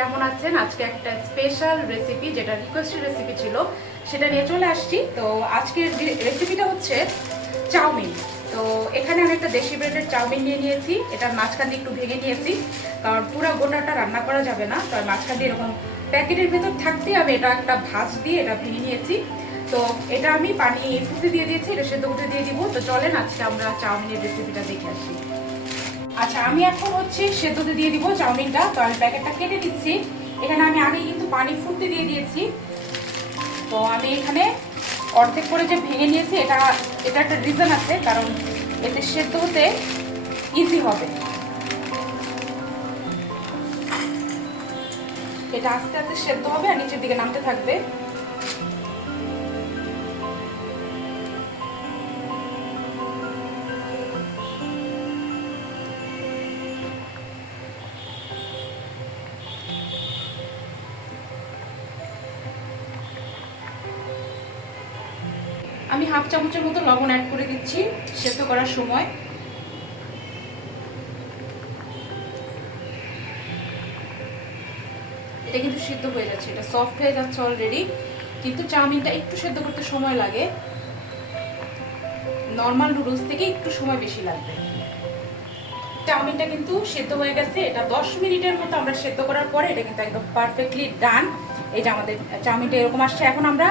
কেমন আছেন? আজকে একটা স্পেশাল রেসিপি, যেটা রিকোয়েস্টেড রেসিপি ছিল, সেটা নিয়ে চলে আসছি। তো আজকের রেসিপিটা হচ্ছে চাউমিন। তো এখানে আমি একটা দেশি ব্রেডের চাউমিন নিয়ে নিয়েছি। এটা মাঝখান দিয়ে একটু ভেঙে নিয়েছি, কারণ পুরো গোটাটা রান্না করা যাবে না। তো মাঝখান দিয়ে এরকম প্যাকেটের ভেতর থাকতেই আমি এটা একটা ভাঁজ দিয়ে এটা ভেঙে নিয়েছি। তো এটা আমি পানি ফুটতে দিয়ে দিয়েছি, এটা সেদ্ধ করতে দিয়ে দিব। তো চলেন আজকে আমরা চাউমিনের রেসিপিটা দেখে আসি। আচ্ছা, আমি এখন হচ্ছে সেদ্ধতে দিয়ে দিব চাউমিনটা। তো আমি প্যাকেটটা কেটে দিচ্ছি। এখানে আমি আগে কিন্তু পানি ফুটতে দিয়ে দিয়েছি। তো আমি এখানে অর্ধেক করে যে ভেঙে নিয়েছি, এটা একটা রিজন আছে, কারণ এতে সেদ্ধ হতে ইজি হবে। এটা আস্তে আস্তে সেদ্ধ হবে আর নিচের দিকে নামতে থাকবে। আমি হাফ চামচের মতো লবণ অ্যাড করে দিচ্ছি সেদ্ধ করার সময়। এটা কিন্তু সিদ্ধ হয়ে যাচ্ছে, এটা সফট হয়ে যাচ্ছে অলরেডি, কিন্তু চাউমিনটা একটু সেদ্ধ করতে সময় লাগে। নর্মাল নুডলস থেকে একটু সময় বেশি লাগবে। চাউমিনটা কিন্তু সেদ্ধ হয়ে গেছে। এটা 10 মিনিটের মতো আমরা সেদ্ধ করার পরে এটা কিন্তু একদম পারফেক্টলি ডান। এই যে আমাদের চাউমিনটা এরকম আসছে। এখন আমরা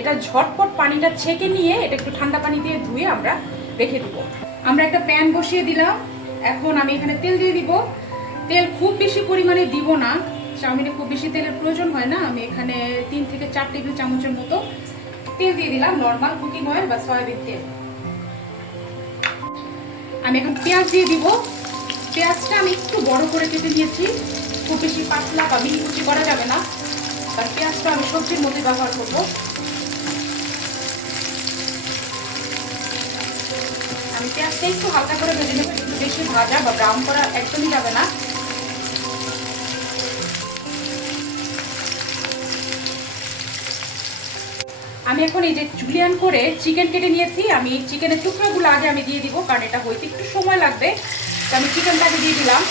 এটা ঝটপট পানিটা ছেঁকে নিয়ে এটা একটু ঠান্ডা পানি দিয়ে ধুয়ে আমরা রেখে দিব। আমরা একটা প্যান বসিয়ে দিলাম। এখন আমি এখানে তেল দিয়ে দিব। তেল খুব বেশি পরিমাণে দিব না, চাউমিনে খুব বেশি তেলের প্রয়োজন হয় না। আমি এখানে 3 থেকে 4 টেবিল চামচের মতো তেল দিয়ে দিলাম, নর্মাল কুকিং অয়েল বা সয়াবিন তেল। আমি এখন পেঁয়াজ দিয়ে দিব। পেঁয়াজটা আমি একটু বড় করে কেটে নিয়েছি, খুব বেশি পাতলা বা মিহি কুচি করা যাবে না, কারণ পেঁয়াজটা আমি সবজির মধ্যে ব্যবহার করব। আমি পেঁয়াজটা একটু হালকা করে ভেজে নেব, একটু বেশি ভাজা বা ব্রাউন করা একদমই যাবে না। আমি এখন এই যে জুলিয়ান করে চিকেন কেটে নিয়েছি, আমি চিকেনের টুকরোগুলো আগে আমি দিয়ে দিব, কারণ এটা হইতে একটু সময় লাগবে। তো আমি চিকেনটাকে দিয়ে দিলাম।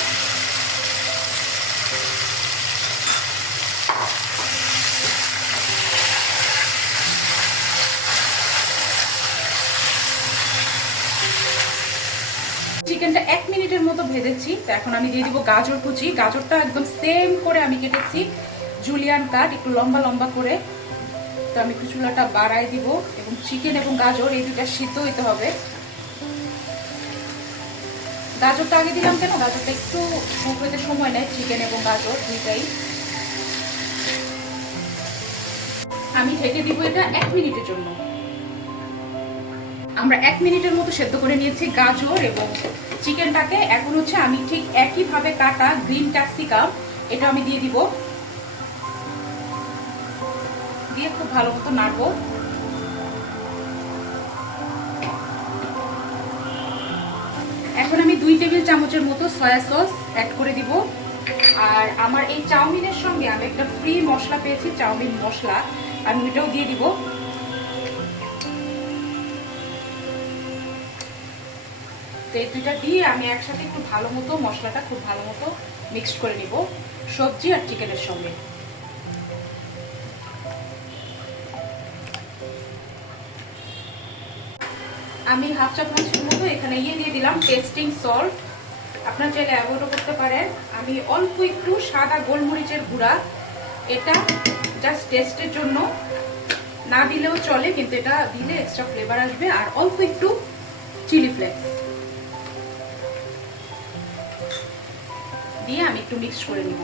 চিকেনটা 1 মিনিটের মতো ভেজেছি। তো এখন আমি দিয়ে দিব গাজর কুচি। গাজরটা একদম সেম করে আমি কেটেছি, জুলিয়ান কাট, একটু লম্বা লম্বা করে। তো আমি কুচুলাটা বাড়ায় দিব, এবং চিকেন এবং গাজর এই দুটা সিদ্ধ হইতে হবে। গাজরটা আগে দিলাম কেন, গাজরটা একটু কুক হইতে সময় নেয়, চিকেন এবং গাজর দুইটাই। আমি ঢেকে দিব এটা 1 মিনিটের জন্য। আমরা 1 মিনিটের মতো সেদ্ধ করে নিয়েছি গাজর এবং চিকেনটাকে। এখন হচ্ছে আমি ঠিক একইভাবে কাটা গ্রিন ক্যাপসিকাম, এটা আমি দিয়ে দিব। দিয়ে খুব ভালো মতো নাড়বো। এখন আমি 2 টেবিল চামচের মতো সয়া সস অ্যাড করে দিব। আর আমার এই চাউমিনের সঙ্গে আমি একটা ফ্রি মশলা পেয়েছি, চাউমিন মশলা, আমি ওইটাও দিয়ে দিব। তো এই দুইটা দিয়ে আমি একসাথে একটু ভালো মতো মশলাটা খুব ভালো মতো মিক্সড করে নিব সবজি আর চিকেনের সঙ্গে। আমি হাফ চা চামচের মতো এখানে দিয়ে দিলাম টেস্টিং সল্ট, আপনারা চাইলে অ্যাভয়েডও করতে পারেন। আমি অল্প একটু সাদা গোলমরিচের গুঁড়া, এটা জাস্ট টেস্টের জন্য, না দিলেও চলে, কিন্তু এটা দিলে এক্সট্রা ফ্লেভার আসবে। আর অল্প একটু চিলি ফ্লেক্স দিয়ে আমি একটু মিক্স করে নিব।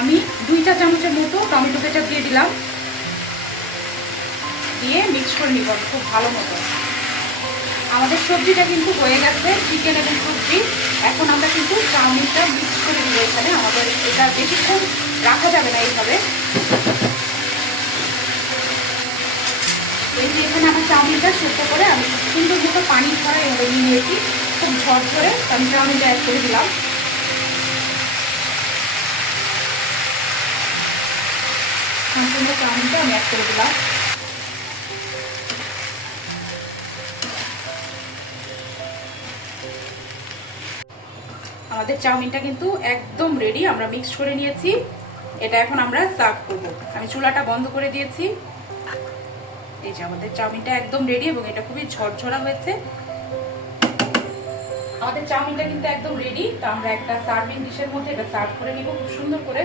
আমি 2 চা চামচের মতো টমেটো কেচাপ দিয়ে দিলাম, দিয়ে মিক্স করে নিব খুব ভালো মতো। আমাদের সবজিটা কিন্তু হয়ে গেছে, চিকেন এবং সবজি। এখন আমরা কিন্তু চাউমিনটা মিক্স করে দিব এখানে। আমাদের এটা বেশিক্ষণ রাখা যাবে না এইভাবে। এই যে এখানে আমার চাউমিনটা সেদ্ধ করে আমি সুন্দর মতো পানি ছড়া এভাবে নিয়েছি, খুব ঝরঝরে। আমি চাউমিনটা অ্যাড করে দিলাম। পছন্দ চাউমিনটা আমি অ্যাড করে দিলাম। আমাদের চাউমিনটা কিন্তু একদম রেডি, আমরা মিক্সড করে নিয়েছি। এটা এখন আমরা সার্ভ করব। আমি চুলাটা বন্ধ করে দিয়েছি। এই যে আমাদের চাউমিনটা একদম রেডি এবং এটা খুবই ঝরঝরা হয়েছে। আমাদের চাউমিনটা কিন্তু একদম রেডি। তো আমরা একটা সার্ভিং ডিশের মধ্যে এটা সার্ভ করে নিব খুব সুন্দর করে।